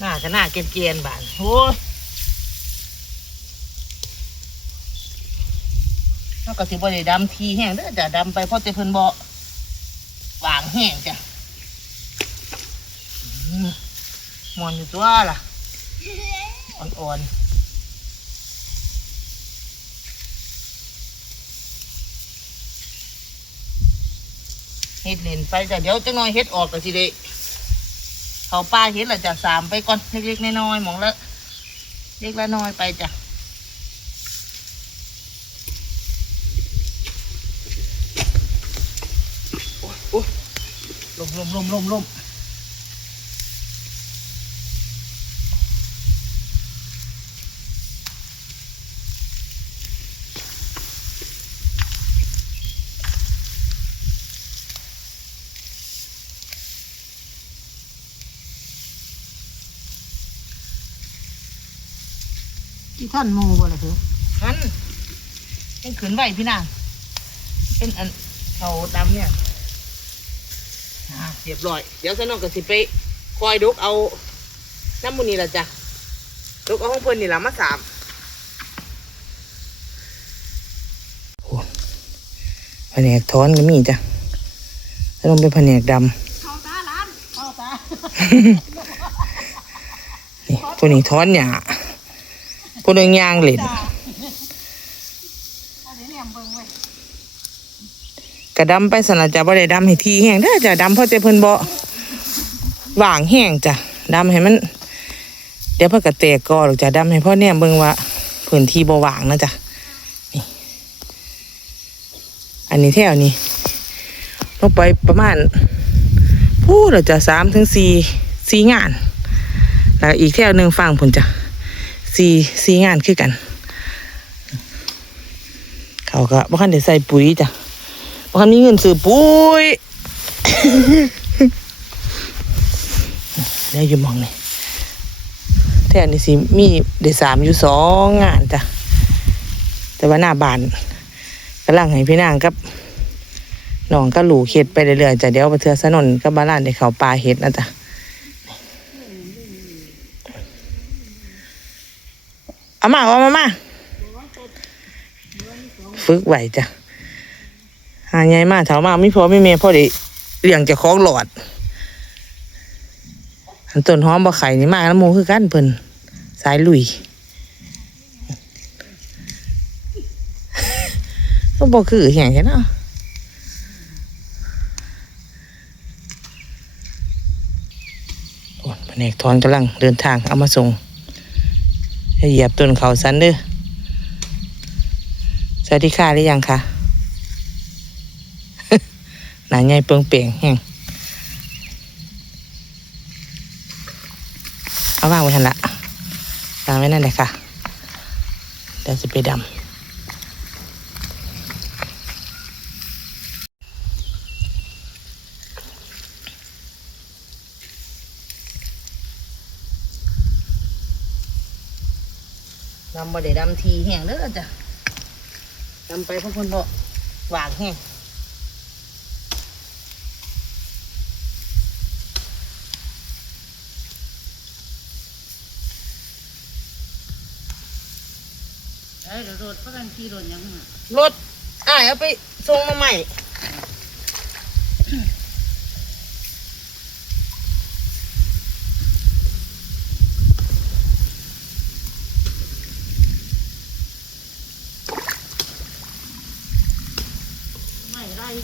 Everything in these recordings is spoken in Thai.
หน้าก็หน้าเกรียนๆบานโอ้ยนอกก็สิบ่ได้ดำทีแห้งเด้อจ้ะดำไปเพราะแต่เพิ่นบ่วางแห้งจ้ะมมวนอยู่ตัวล่ะ อ่อนๆเฮ็ดเล่นไปจ้ะเดี๋ยวจังน้อยเฮ็ดออกก็สิได้ เขาป้าเห็ดและจ้ะสามไปก่อนเล็กๆน้อยๆหมองละเล็กละน้อยไปจ้ะโอ้โอ้ลมลมลมลมลม ที่ท่านโมบ่ล่ะเถอะอันเป็นขืนไหวพี่นางเป็นอันเขาดำเนี่ยอ่าเรียบร้อย เดี๋ยวสนองกับสิไปคอยดกเอาน้ำมูนี่ละจ้ะดกเอาห้องเพิ่นนี่ละมาสามแผนกถอนก็มีจ้ะแล้วลงเป็นแผนกดเข้าตาล้านเข้าตาำ นี่ตัวนี้ถอนหญ้า ตัวนึงยางเหล็ดจ้าเอาเดี๋ยวเนี่ยเบิ่งไว้กระดำไปสนะจะบ่ได้ดำให้ทีแห้งได้อจ้ะดำเพราะแต่เพิ่นบ่ว่างแห้งจ้ะดำให้มัน เดี๋ยวเพิ่นก็แตกกอหรอกจ้ะดำให้พ่อเนี่ยเบิ่งว่าพื้นที่บ่ว่างนะจ้ะนี่อันนี้แถวนี้ลงไปประมาณพูดจะสามถึงสี่สี่งานแล้วอีกแถวหนึ่งฟังผลจ้ะ สี่สี่งานคือกัน เขาก็บ่คันได้ใส่ปุ๋ยจ้ะบ่คันมีเงินซื้อปุ๋ยได้อยู่มองนี่แต่อันนี้สิมีได้สามอยู่สองงานจ้ะแต่ว่าหน้าบานกำลังให้พี่นางกับน้องก็หลูเฮ็ดไปเรื่อยๆจ้ะเดี๋ยวไปเทือสนนกับบาลานได้เขาปลาเฮ็ดนะจ้ะ เอามาเอามามาฝึกไหวจ้ะหาใหญ่มากเถามาไม่พอไม่เมยพ่อด้เลี้ยงจะคล้องหลอดอันต้นหอมบ่ไข่นี่มากน้ำมูคือกันเพิ่นสายลุยก็บ่คือแห่งแค่เนาะโอ้ยแผนกถอนกำลังเดินทางเอามาส่ง ให้เหยียบต้นเขาสันเด้อสวัสดีค่ะหรือยังคะหนาใหญ่เปิงเปียงแห้งเอาวางไว้ทันละวางไว้นั่นเลยค่ะเดี๋ยวจะไปดำำบ่ได้ดำทีแห้งเด้อจ้ะดำไปเพราะคนบ่วางแห้งเอ้ยเดี๋ยวรถประกันขี่รถยังน่ะรถอ้ายเอาไปส่งมาใหม่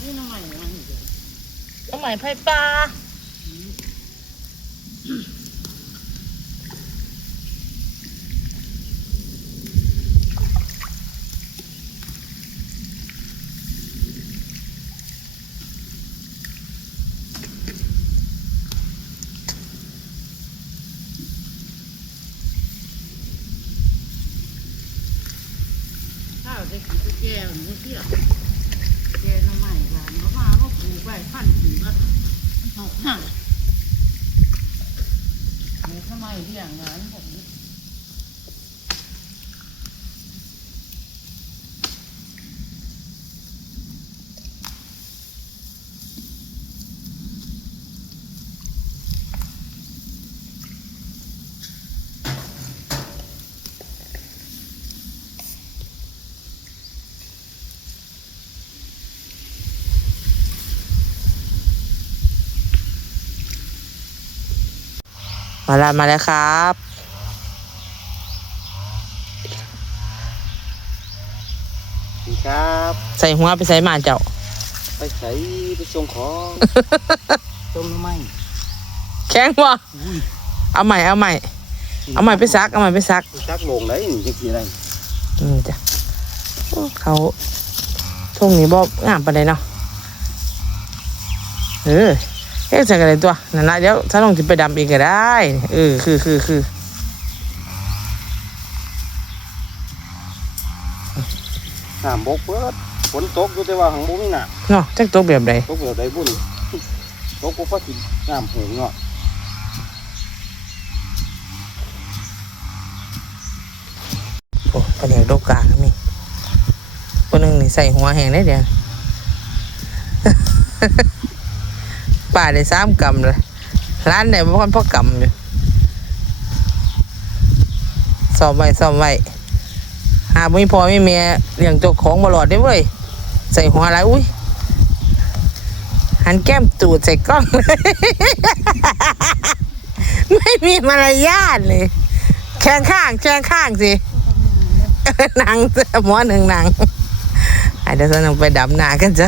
ที่น้ำใหม่มันเดี๋ยวเอาใหม่ไผ่ปลาข้าวได้กี่ตัวแก่มันบ่เที่ย ไว้พันถึงก็หกห่างปลูกน้ำไมเรี่ยงงานผม มาแล้วมาแล้วครับดีครับ ใส่หัวไปใส่มาเจ้า ไปใส่ไปส่งของส่งทำไมแข็งวะเอาใหม่เอาใหม่ เอาใหม่ไปซักเอาใหม่ไปซักชักลงไหนนี่จะกี่อะไรอืมจ้ะเขาช่วงนี้บ่งามปานใดเนาะเออ เอ๊ะใส่กันเลยตัวนั่นนะเดี๋ยวถ้าลงจะไปดำอีกก็ได้เออคือคือคือน้ำบกเปิดฝนตกอยู่แต่ว่าหังบุ้มีน้เนาะจักตัวแบบใดำตกแบบใดบุ้นตกก็พอสิน้ำหงเนาะโอ้ปลาแดกดกกาก็มีคนหนึ่งนี่ใส่หัวแห้งได้เดียว ป่าได้สามกำเลยร้านไหนบ่ค่อยพอกำอยู่สอบไว้สอบไว้หาไม่พอไม่เมียเลี้ยงเจ้าของมาหลอดได้เว้ยใส่หัวอะไรอุ้ยหันแก้มตูดใส่กล้องเลยไม่มีมารยาทเลยแข้งข้างแข้งข้างสิหนังหมอหนึ่งหนังอาจจะสนุกไปดับหนากันจ้ะ